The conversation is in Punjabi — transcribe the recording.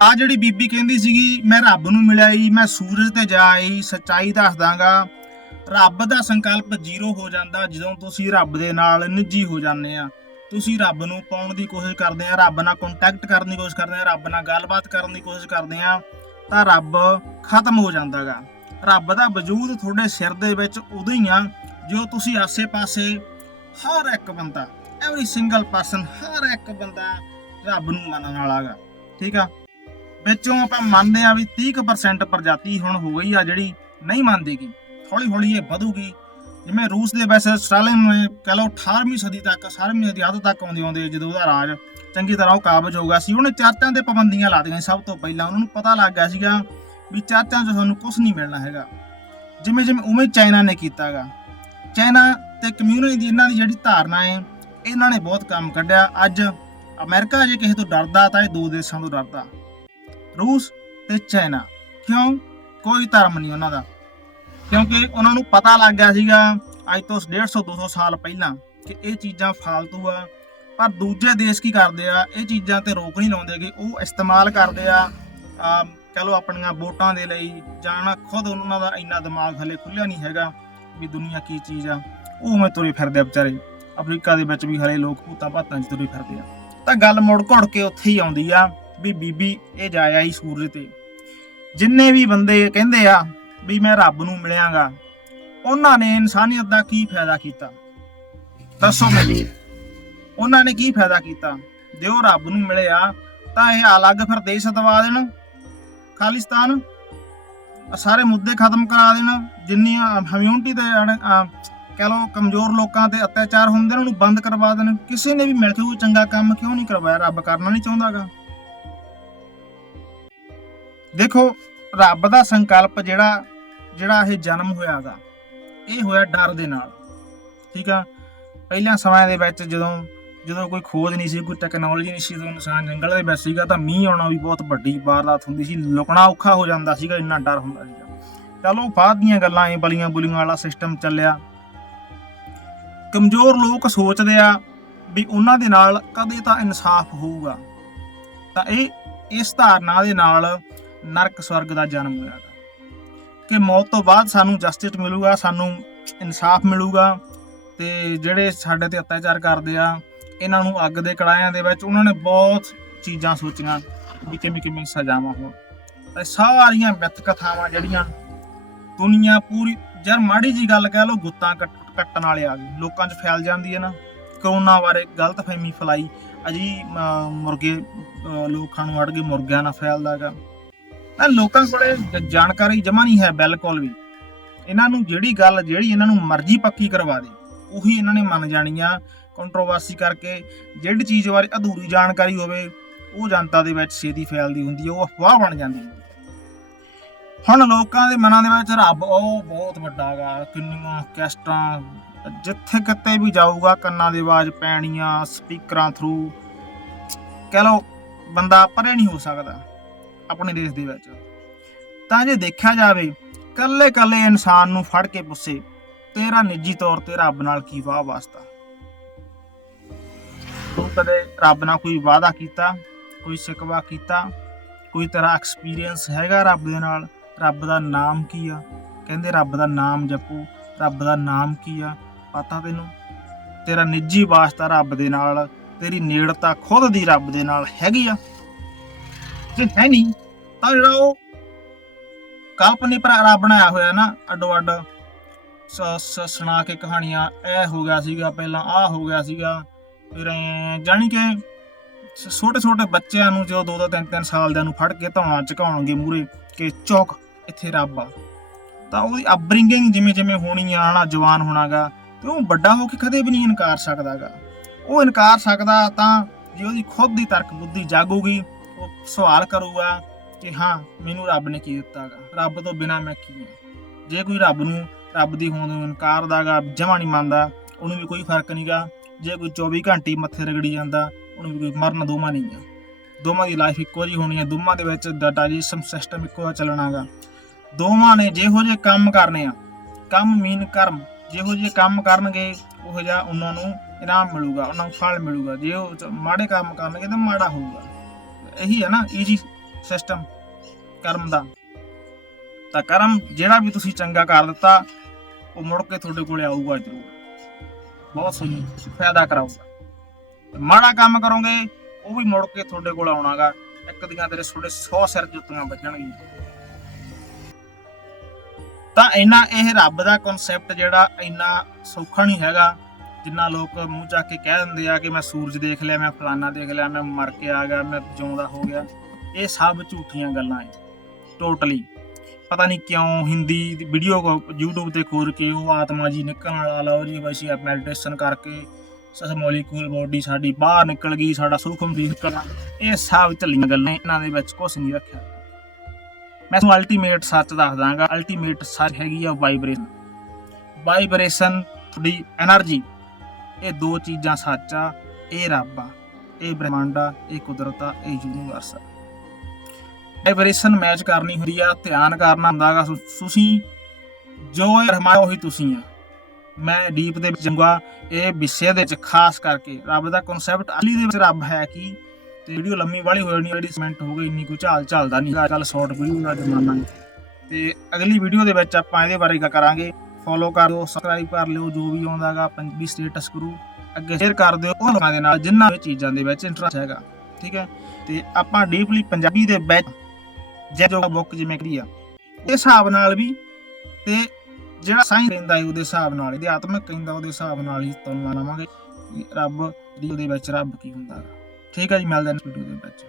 ਆ ਜਿਹੜੀ ਬੀਬੀ ਕਹਿੰਦੀ ਸੀਗੀ, ਮੈਂ ਰੱਬ ਨੂੰ ਮਿਲਿਆ ਈ ਮੈਂ ਸੂਰਜ ਤੇ ਜਾ ਆਈ, ਸੱਚਾਈ ਦੱਸ ਦਾਂਗਾ। ਰੱਬ ਦਾ ਸੰਕਲਪ ਜ਼ੀਰੋ ਹੋ ਜਾਂਦਾ ਜਦੋਂ ਤੁਸੀਂ ਰੱਬ ਦੇ ਨਾਲ ਨਿੱਜੀ ਹੋ ਜਾਂਦੇ ਆ। ਤੁਸੀਂ ਰੱਬ ਨੂੰ ਪਾਉਣ ਦੀ ਕੋਸ਼ਿਸ਼ ਕਰਦੇ ਆ, ਰੱਬ ਨਾਲ ਕੰਟੈਕਟ ਕਰਨ ਦੀ ਕੋਸ਼ਿਸ਼ ਕਰਦੇ ਆ, ਰੱਬ ਨਾਲ ਗੱਲਬਾਤ ਕਰਨ ਦੀ ਕੋਸ਼ਿਸ਼ ਕਰਦੇ ਆ, ਤਾਂ ਰੱਬ ਖਤਮ ਹੋ ਜਾਂਦਾਗਾ। ਰੱਬ ਦਾ ਵਜੂਦ ਤੁਹਾਡੇ ਸਿਰ ਦੇ ਵਿੱਚ ਉਦੋਂ ਹੀ ਆ ਜੋ ਤੁਸੀਂ ਆਸੇ-ਪਾਸੇ ਹਰ ਇੱਕ ਬੰਦਾ ਐਵਰੀ ਸਿੰਗਲ ਪਰਸਨ ਹਰ ਇੱਕ ਬੰਦਾ ਰੱਬ ਨੂੰ ਮੰਨਣ ਵਾਲਾਗਾ ਠੀਕ ਆ? ਵਿੱਚੋਂ ਆਪਾਂ ਮੰਨਦੇ ਆ ਵੀ 30% ਪ੍ਰਜਾਤੀ ਹੁਣ ਹੋ ਗਈ ਆ ਜਿਹੜੀ ਨਹੀਂ ਮੰਨਦੀਗੀ। ਹੌਲੀ ਹੌਲੀ ਇਹ ਵਧੂਗੀ। ਜਿਵੇਂ ਰੂਸ ਦੇ ਵੈਸੇ ਸਟਾਲਿਨ ਨੇ ਕਹ ਲਓ 18ਵੀਂ ਸਦੀ ਤੱਕ 17ਵੀਂ ਸਦੀ ਹੱਦ ਤੱਕ ਆਉਂਦੇ ਆਉਂਦੇ ਜਦੋਂ ਉਹਦਾ ਰਾਜ ਚੰਗੀ ਤਰ੍ਹਾਂ ਉਹ ਕਾਬਜ ਹੋ ਗਿਆ ਸੀ, ਉਹਨੇ ਚਰਚਾਂ ਤੇ ਪਾਬੰਦੀਆਂ ਲਾ ਦਿੱਤੀਆਂ ਸੀ ਸਭ ਤੋਂ ਪਹਿਲਾਂ। ਉਹਨਾਂ ਨੂੰ ਪਤਾ ਲੱਗ ਗਿਆ ਸੀਗਾ ਵੀ ਚਰਚਾਂ 'ਚ ਸਾਨੂੰ ਕੁਝ ਨਹੀਂ ਮਿਲਣਾ ਹੈਗਾ। ਜਿਵੇਂ ਜਿਵੇਂ ਉਵੇਂ ਚਾਈਨਾ ਨੇ ਕੀਤਾਗਾ ਚਾਈਨਾ ਤੇ ਕਮਿਊਨਿਟੀ ਦੀ ਇਹਨਾਂ ਦੀ ਜਿਹੜੀ ਧਾਰਨਾ ਹੈ ਇਹਨਾਂ ਨੇ ਬਹੁਤ ਕੰਮ ਕੱਢਿਆ। ਅੱਜ ਅਮਰੀਕਾ ਜੇ ਕਿਸੇ ਤੋਂ ਡਰਦਾ ਤਾਂ ਇਹ ਦੋ ਦੇਸ਼ਾਂ ਤੋਂ ਡਰਦਾ। ਰੂਸ ਤੇ ਚਾਈਨਾ। ਕਿਉਂ? ਕੋਈ ਧਰਮ ਨਹੀਂ ਉਹਨਾਂ ਦਾ। ਕਿਉਂਕਿ ਉਹਨਾਂ ਨੂੰ ਪਤਾ ਲੱਗ ਗਿਆ ਸੀਗਾ ਅੱਜ ਤੋਂ 150 200 ਸਾਲ ਪਹਿਲਾਂ ਕਿ ਇਹ ਚੀਜ਼ਾਂ ਫਾਲਤੂ ਆ। ਪਰ ਦੂਜੇ ਦੇਸ਼ ਕੀ ਕਰਦੇ ਆ? ਇਹ ਚੀਜ਼ਾਂ ਤੇ ਰੋਕ ਨਹੀਂ ਲਾਉਂਦੇ ਲਾਉਂਦੇਗੇ ਉਹ ਇਸਤੇਮਾਲ ਕਰਦੇ ਆ ਆ ਕਹ ਲਓ ਆਪਣੀਆਂ ਵੋਟਾਂ ਦੇ ਲਈ ਜਾਣਾ ਖੁਦ ਉਹਨਾਂ ਦਾ ਇੰਨਾ ਦਿਮਾਗ ਹਲੇ ਖੁੱਲਿਆ ਨਹੀਂ ਹੈਗਾ ਵੀ ਦੁਨੀਆ ਕੀ ਚੀਜ਼ ਆ। ਉਹ ਮੈਂ ਤੁਰੇ ਫਿਰਦੇ ਆ ਵਿਚਾਰੇ। ਅਫਰੀਕਾ ਦੇ ਵਿੱਚ ਵੀ ਹਲੇ ਲੋਕ ਭੂਤਾਂ ਭਾਤਾਂ 'ਚ ਤੁਰੇ ਫਿਰਦੇ ਆ। ਤਾਂ ਗੱਲ ਮੁੜ ਘੁੜ ਕੇ ਉੱਥੇ ਹੀ ਆਉਂਦੀ ਆ। ਵੀ ਬੀਬੀ ਇਹ ਜਾਇਆ ਹੀ ਸੂਰਜ ਤੇ। ਜਿੰਨੇ ਵੀ ਬੰਦੇ ਕਹਿੰਦੇ ਆ ਵੀ ਮੈਂ ਰੱਬ ਨੂੰ ਮਿਲਿਆਗਾ ਉਹਨਾਂ ਨੇ ਇਨਸਾਨੀਅਤ ਦਾ ਕੀ ਫਾਇਦਾ ਕੀਤਾ? ਦੱਸੋ ਮੈਨੂੰ। ਉਹਨਾਂ ਨੇ ਕੀ ਫਾਇਦਾ ਕੀਤਾ? ਜੇ ਉਹ ਰੱਬ ਨੂੰ ਮਿਲਿਆ ਤਾਂ ਇਹ ਅਲੱਗ ਫਿਰ ਦੇਸ਼ ਦਵਾ ਦੇਣ ਖਾਲਿਸਤਾਨ। ਸਾਰੇ ਮੁੱਦੇ ਖਤਮ ਕਰਾ ਦੇਣ ਜਿੰਨੀਆਂ ਹਮਿਊਨਿਟੀ ਦੇ ਕਹਿ ਲਓ ਕਮਜ਼ੋਰ ਲੋਕਾਂ ਤੇ ਅਤਿਆਚਾਰ ਹੁੰਦੇ ਨੇ ਉਹਨੂੰ ਬੰਦ ਕਰਵਾ ਦੇਣ। ਕਿਸੇ ਨੇ ਵੀ ਮਿਲ ਕੇ ਕੋਈ ਚੰਗਾ ਕੰਮ ਕਿਉਂ ਨਹੀਂ ਕਰਵਾਇਆ? ਰੱਬ ਕਰਨਾ ਨਹੀਂ ਚਾਹੁੰਦਾਗਾ। ਦੇਖੋ, ਰੱਬ ਦਾ ਸੰਕਲਪ ਜਿਹੜਾ ਜਿਹੜਾ ਇਹ ਜਨਮ ਹੋਇਆਗਾ, ਇਹ ਹੋਇਆ ਡਰ ਦੇ ਨਾਲ, ਠੀਕ ਆ? ਪਹਿਲਾਂ ਸਮਿਆਂ ਦੇ ਵਿੱਚ ਜਦੋਂ ਜਦੋਂ ਕੋਈ ਖੋਜ ਨਹੀਂ ਸੀ, ਕੋਈ ਟੈਕਨੋਲੋਜੀ ਨਹੀਂ ਸੀ, ਜਦੋਂ ਇਨਸਾਨ ਜੰਗਲ ਦੇ ਵਿੱਚ ਸੀਗਾ, ਤਾਂ ਮੀਂਹ ਆਉਣਾ ਵੀ ਬਹੁਤ ਵੱਡੀ ਵਾਰਦਾਤ ਹੁੰਦੀ ਸੀ, ਲੁਕਣਾ ਔਖਾ ਹੋ ਜਾਂਦਾ ਸੀਗਾ, ਇੰਨਾ ਡਰ ਹੁੰਦਾ ਸੀਗਾ। ਚਲੋ ਬਾਅਦ ਦੀਆਂ ਗੱਲਾਂ, ਇਹ ਬਲੀਆਂ ਬੁਲੀਆਂ ਵਾਲਾ ਸਿਸਟਮ ਚੱਲਿਆ। ਕਮਜ਼ੋਰ ਲੋਕ ਸੋਚਦੇ ਆ ਵੀ ਉਹਨਾਂ ਦੇ ਨਾਲ ਕਦੇ ਤਾਂ ਇਨਸਾਫ ਹੋਊਗਾ। ਤਾਂ ਇਹ, ਇਸ ਧਾਰਨਾ ਦੇ ਨਾਲ ਨਰਕ ਸਵਰਗ ਦਾ ਜਨਮ ਹੋਇਆ ਗਾ। ਕਿ ਮੌਤ ਤੋਂ ਬਾਅਦ ਸਾਨੂੰ ਜਸਟਿਸ ਮਿਲੂਗਾ, ਸਾਨੂੰ ਇਨਸਾਫ ਮਿਲੂਗਾ ਤੇ ਜਿਹੜੇ ਸਾਡੇ ਤੇ ਅਤਿਆਚਾਰ ਕਰਦੇ ਆ, ਇਹਨਾਂ ਨੂੰ ਅੱਗ ਦੇ ਕੜਾਇਆਂ ਦੇ ਵਿੱਚ ਉਹਨਾਂ ਨੇ ਬਹੁਤ ਚੀਜ਼ਾਂ ਸੋਚੀਆਂ ਵੀ ਕਿਵੇਂ ਕਿਵੇਂ ਸਜ਼ਾਵਾਂ ਹੋਣ। ਤੇ ਸਾਰੀਆਂ ਮਿੱਥ ਕਥਾਵਾਂ ਜਿਹੜੀਆਂ ਦੁਨੀਆ ਪੂਰੀ, ਯਾਰ ਮਾੜੀ ਜੀ ਗੱਲ ਕਹਿ ਲਓ, ਗੁੱਤਾਂ ਕੱਟ- ਕੱਟਣ ਵਾਲੇ ਆ ਗਏ। ਲੋਕਾਂ 'ਚ ਫੈਲ ਜਾਂਦੀ ਹੈ ਨਾ। ਕਰੋਨਾ ਬਾਰੇ ਗਲਤ ਫਹਿਮੀ ਫੈਲਾਈ ਅਜੀ ਮੁਰਗੇ ਲੋਕਾਂ ਨੂੰ ਅੜ ਕੇ ਮੁਰਗਿਆਂ ਨਾਲ ਫੈਲਦਾਗਾ ਤਾਂ ਲੋਕਾਂ ਕੋਲੇ ਜ- ਜਾਣਕਾਰੀ ਜਮਾ ਨਹੀਂ ਹੈ ਬਿਲਕੁਲ ਵੀ। ਇਹਨਾਂ ਨੂੰ ਜਿਹੜੀ ਗੱਲ, ਜਿਹੜੀ ਇਹਨਾਂ ਨੂੰ ਮਰਜ਼ੀ ਪੱਕੀ ਕਰਵਾ ਦੇ, ਉਹੀ ਇਹਨਾਂ ਨੇ ਮੰਨ ਜਾਣੀ ਆ ਕੰਟਰੋਵਰਸੀ ਕਰਕੇ ਜਿਹੜੀ ਚੀਜ਼ ਬਾਰੇ ਅਧੂਰੀ ਜਾਣਕਾਰੀ ਹੋਵੇ, ਉਹ ਜਨਤਾ ਦੇ ਵਿੱਚ ਛੇਤੀ ਫੈਲਦੀ ਹੁੰਦੀ ਹੈ, ਉਹ ਅਫਵਾਹ ਬਣ ਜਾਂਦੀ ਹੈ। ਹੁਣ ਲੋਕਾਂ ਦੇ ਮਨਾਂ ਦੇ ਵਿੱਚ ਰੱਬ, ਉਹ ਬਹੁਤ ਵੱਡਾ ਗਾ ਕਿੰਨੀਆਂ ਕੈਸਟਾਂ, ਜਿੱਥੇ ਕਿਤੇ ਵੀ ਜਾਊਗਾ, ਕੰਨਾਂ ਦੀ ਆਵਾਜ਼ ਪੈਣੀਆਂ, ਸਪੀਕਰਾਂ ਥਰੂ ਕਹਿ ਲਓ, ਬੰਦਾ ਪਰੇ ਨਹੀਂ ਹੋ ਸਕਦਾ। ਆਪਣੇ ਦੇਸ਼ ਦੇ ਵਿੱਚ। ਤਾਂ ਜੇ ਦੇਖਿਆ ਜਾਵੇ, ਕੱਲੇ ਕੱਲੇ ਇਨਸਾਨ ਨੂੰ ਫੜ ਕੇ ਪੁੱਛੇ, ਤੇਰਾ ਨਿੱਜੀ ਤੌਰ ਤੇ ਰੱਬ ਨਾਲ ਕੀ ਵਾਹ ਵਾਸਤਾ? ਤੂੰ ਕਦੇ ਰੱਬ ਨਾਲ ਕੋਈ ਵਾਅਦਾ ਕੀਤਾ, ਕੋਈ ਸਿਕਵਾ ਕੀਤਾ, ਕੋਈ ਤੇਰਾ ਐਕਸਪੀਰੀਅੰਸ ਹੈਗਾ ਰੱਬ ਦੇ ਨਾਲ? ਰੱਬ ਦਾ ਨਾਮ ਕੀ ਆ? ਕਹਿੰਦੇ ਰੱਬ ਦਾ ਨਾਮ ਜਪੂ, ਰੱਬ ਦਾ ਨਾਮ ਕੀ ਆ? ਪਤਾ ਤੈਨੂੰ? ਤੇਰਾ ਨਿੱਜੀ ਵਾਸਤਾ ਰੱਬ ਦੇ ਨਾਲ, ਤੇਰੀ ਨੇੜਤਾ ਖੁਦ ਦੀ ਰੱਬ ਦੇ ਨਾਲ ਹੈਗੀ ਆ। ਜੇ ਹੈ ਨਹੀਂ ਤਾਂ ਜਿਹੜਾ ਉਹ ਕਾਲਪਨਿਕ ਭਰਾ ਬਣਾਇਆ ਹੋਇਆ ਨਾ, ਅੱਡੋ ਅੱਡ ਸ- ਸ- ਸੁਣਾ ਕੇ ਕਹਾਣੀਆਂ, ਇਹ ਹੋ ਗਿਆ ਸੀਗਾ ਪਹਿਲਾਂ, ਆਹ ਹੋ ਗਿਆ ਸੀਗਾ। ਫਿਰ ਐਂ ਜਾਣੀ ਕਿ ਛੋਟੇ ਛੋਟੇ ਬੱਚਿਆਂ ਨੂੰ ਜੋ ਦੋ ਦੋ ਤਿੰਨ ਤਿੰਨ ਸਾਲ ਦਿਆਂ ਨੂੰ ਫੜ ਕੇ ਧੌਣਾ, ਝੁਕਾਉਣਗੇ ਮੂਰੇ ਕਿ ਚੌਕ, ਇੱਥੇ ਰੱਬ ਆ। ਤਾਂ ਉਹਦੀ ਅਪਬ੍ਰਿੰਗਿੰਗ ਜਿਵੇਂ ਜਿਵੇਂ ਹੋਣੀ ਆ ਨਾ ਜਵਾਨ ਹੋਣਾਗਾ, ਤੇ ਉਹ ਵੱਡਾ ਹੋ ਕੇ ਕਦੇ ਵੀ ਨਹੀਂ ਇਨਕਾਰ ਸਕਦਾਗਾ। ਉਹ ਇਨਕਾਰ ਸਕਦਾ ਤਾਂ ਜੇ ਉਹਦੀ ਖੁਦ ਦੀ ਤਰਕ ਬੁੱਧੀ ਜਾਗੂਗੀ ਉਹ ਸਵਾਲ ਕਰੂਗਾ ਕਿ ਹਾਂ, ਮੈਨੂੰ ਰੱਬ ਨੇ ਕੀ ਦਿੱਤਾਗਾ? ਰੱਬ ਤੋਂ ਬਿਨਾ ਮੈਂ ਕੀ ਹਾਂ ਜੇ ਕੋਈ ਰੱਬ ਨੂੰ, ਰੱਬ ਦੀ ਹੋਂਦ ਨੂੰ ਇਨਕਾਰ ਦਾਗਾ, ਜਮਾ ਨਹੀਂ ਮੰਨਦਾ, ਉਹਨੂੰ ਵੀ ਕੋਈ ਫ਼ਰਕ ਨਹੀਂਗਾ। ਜੇ ਕੋਈ 24 ਘੰਟੇ ਮੱਥੇ ਰਗੜੀ ਜਾਂਦਾ, ਉਹਨੂੰ ਵੀ ਕੋਈ ਮਰਨ ਦੋਮਾ ਨਹੀਂ ਆ। ਦੋਵਾਂ ਦੀ ਲਾਈਫ ਇੱਕੋ ਜਿਹੀ ਹੋਣੀ ਹੈ ਦੋਵਾਂ ਦੇ ਵਿੱਚ ਡਾਟਾਈਜੇਸ਼ਨ ਸਿਸਟਮ ਇੱਕੋ ਜਿਹਾ ਚੱਲਣਾਗਾ। ਦੋਵਾਂ ਨੇ ਜਿਹੋ ਜਿਹੇ ਕੰਮ ਕਰਨੇ ਆ, ਕੰਮ ਮੀਨ ਕਰਮ, ਜਿਹੋ ਜਿਹੇ ਕੰਮ ਕਰਨਗੇ, ਉਹ ਜਿਹਾ ਉਹਨਾਂ ਨੂੰ ਇਨਾਮ ਮਿਲੂਗਾ, ਉਹਨਾਂ ਨੂੰ ਫਲ ਮਿਲੂਗਾ। ਜੇ ਉਹ ਮਾੜੇ ਕੰਮ ਕਰਨਗੇ ਤਾਂ ਮਾੜਾ ਹੋਊਗਾ। ਇਹੀ ਹੈ ਨਾ ਈਜੀ ਸਿਸਟਮ ਕਰਮ ਦਾ। ਤਾਂ ਕਰਮ ਜਿਹੜਾ ਵੀ ਤੁਸੀਂ ਚੰਗਾ ਕਰ ਦਿੱਤਾ, ਉਹ ਮੁੜ ਕੇ ਤੁਹਾਡੇ ਕੋਲੇ ਆਊਗਾ ਜ਼ਰੂਰ। ਬਹੁਤ ਸਹੀ ਫਾਇਦਾ ਕਰਾਊਗਾ। ਮਾੜਾ ਕੰਮ ਕਰੋਗੇ, ਉਹ ਵੀ ਮੁੜ ਕੇ ਤੁਹਾਡੇ ਕੋਲ ਆਉਣਾਗਾ। ਇੱਕ ਦੀਆਂ ਤੇਰੇ ਤੁਹਾਡੇ 100 ਸਿਰ ਜੁੱਤੀਆਂ ਵੱਜਣਗੀਆਂ। ਤਾਂ ਇੰਨਾ ਇਹ ਰੱਬ ਦਾ ਕਨਸੈਪਟ ਜਿਹੜਾ ਇੰਨਾ ਸੌਖਾ ਨਹੀਂ ਹੈਗਾ। ਜਿੰਨਾ ਲੋਕ ਮੂੰਹ ਚੱਕ ਕੇ ਕਹਿ ਦਿੰਦੇ ਆ ਕਿ ਮੈਂ ਸੂਰਜ ਦੇਖ ਲਿਆ, ਮੈਂ ਫਲਾਨਾ ਦੇਖ ਲਿਆ, ਮੈਂ ਮਰ ਕੇ ਆ ਗਿਆ, ਮੈਂ ਜਿਉਂਦਾ ਹੋ ਗਿਆ, ਇਹ ਸਭ ਝੂਠੀਆਂ ਗੱਲਾਂ ਐ ਟੋਟਲੀ ਪਤਾ ਨਹੀਂ ਕਿਉਂ ਹਿੰਦੀ ਦੀ ਵੀਡੀਓ ਕੋ, YouTube ਤੇ ਖੋਰ ਕੇ ਉਹ ਆਤਮਾ ਜੀ ਨਿਕਲਣ ਵਾਲਾ ਲਾਉਰੀ ਵਸ਼ੀ ਆ ਮੈਡੀਟੇਸ਼ਨ ਕਰਕੇ ਸਸ ਮੋਲੀਕੂਲ ਬੋਡੀ ਸਾਡੀ ਬਾਹਰ ਨਿਕਲ ਗਈ, ਸਾਡਾ ਸੂਖਮ ਵੀ ਨਿਕਲਣਾ। ਇਹ ਸਭ ਝੱਲੀਆਂ ਗੱਲਾਂ ਇਹਨਾਂ ਦੇ ਵਿੱਚ ਕੁਝ ਨਹੀਂ ਰੱਖਿਆ। ਮੈਂ ਤੁਹਾਨੂੰ ਅਲਟੀਮੇਟ ਸੱਚ ਦੱਸ ਦਾਂਗਾ ਅਲਟੀਮੇਟ ਸੱਚ ਹੈਗੀ ਆ ਵਾਈਬ੍ਰੇਸ਼ਨ ਵਾਈਬ੍ਰੇਸ਼ਨ ਦੀ એનર્ਜੀ ਇਹ ਦੋ ਚੀਜ਼ਾਂ ਸੱਚ ਆ ਇਹ ਰੱਬ ਆ, ਇਹ ਬ੍ਰਹਮੰਡ ਆ, ਇਹ ਕੁਦਰਤ ਆ, ਇਹ ਯੂਨੀਵਰਸ ਆ। ਵਾਈਬ੍ਰੇਸ਼ਨ ਮੈਚ ਕਰਨੀ ਹੁੰਦੀ ਆ, ਧਿਆਨ ਕਰਨਾ ਹੁੰਦਾਗਾ ਤੁਸੀਂ ਜੋ ਰਮਾਇਆ ਉਹੀ ਤੁਸੀਂ ਆ। ਮੈਂ ਡੀਪ ਦੇ ਵਿੱਚ ਜਾਊਂਗਾ ਇਹ ਵਿਸ਼ੇ ਦੇ ਵਿੱਚ ਖਾਸ ਕਰਕੇ ਰੱਬ ਦਾ ਕਨਸੈਪਟ ਅਸਲੀ ਦੇ ਵਿੱਚ ਰੱਬ ਹੈ ਕੀ? ਤੇ ਵੀਡੀਓ ਲੰਮੀ ਵਾਲੀ ਹੋ ਜਾਣੀ ਜਿਹੜੀ ਸਮੈਂਟ ਹੋ ਗਈ, ਇੰਨੀ ਕੋਈ ਝਾਲ ਝਾਲਦਾ ਨਹੀਂ। ਅੱਜ ਕੱਲ ਸ਼ਾਰਟ ਵੀਡੀਓ ਦਾ ਜ਼ਮਾਨਾ ਹੈ ਤੇ ਅਗਲੀ ਵੀਡੀਓ ਦੇ ਵਿੱਚ ਆਪਾਂ ਇਹਦੇ ਬਾਰੇ ਗੱਲ ਕਰਾਂਗੇ। ਫੋਲੋ ਕਰ ਦਿਓ ਸਬਸਕ੍ਰਾਈਬ ਕਰ ਲਿਓ, ਜੋ ਵੀ ਆਉਂਦਾਗਾ ਪੰਜਾਬੀ ਸਟੇਟਸ ਕਰੂ ਅੱਗੇ ਸ਼ੇਅਰ ਕਰ ਦਿਓ। ਉਹ ਲੋਕਾਂ ਦੇ ਨਾਲ ਜਿਨ੍ਹਾਂ ਵੀ ਚੀਜ਼ਾਂ ਦੇ ਵਿੱਚ ਇੰਟਰਸਟ ਹੈਗਾ, ਠੀਕ ਹੈ? ਤੇ ਆਪਾਂ ਡੀਪਲੀ ਪੰਜਾਬੀ ਦੇ ਵਿੱਚ ਜੋ ਬੁੱਕ ਜਿਵੇਂ ਕਰੀ ਆ ਇਹ ਹਿਸਾਬ ਨਾਲ ਵੀ ਤੇ ਜਿਹੜਾ ਸਾਇੰਸ ਕਹਿੰਦਾ ਹੈ ਉਹਦੇ ਹਿਸਾਬ ਨਾਲ ਇਹਦੇ ਆਤਮਿਕ ਕਹਿੰਦਾ ਉਹਦੇ ਹਿਸਾਬ ਨਾਲ ਹੀ ਤੁਹਾਨੂੰ ਲਾਵਾਂਗੇ ਰੱਬ ਰੀਲ ਦੇ ਵਿੱਚ ਰੱਬ ਕੀ ਹੁੰਦਾ ਠੀਕ ਹੈ ਜੀ, ਮਿਲਦੇ ਹਾਂ ਵੀਡੀਓ ਦੇ ਵਿੱਚ।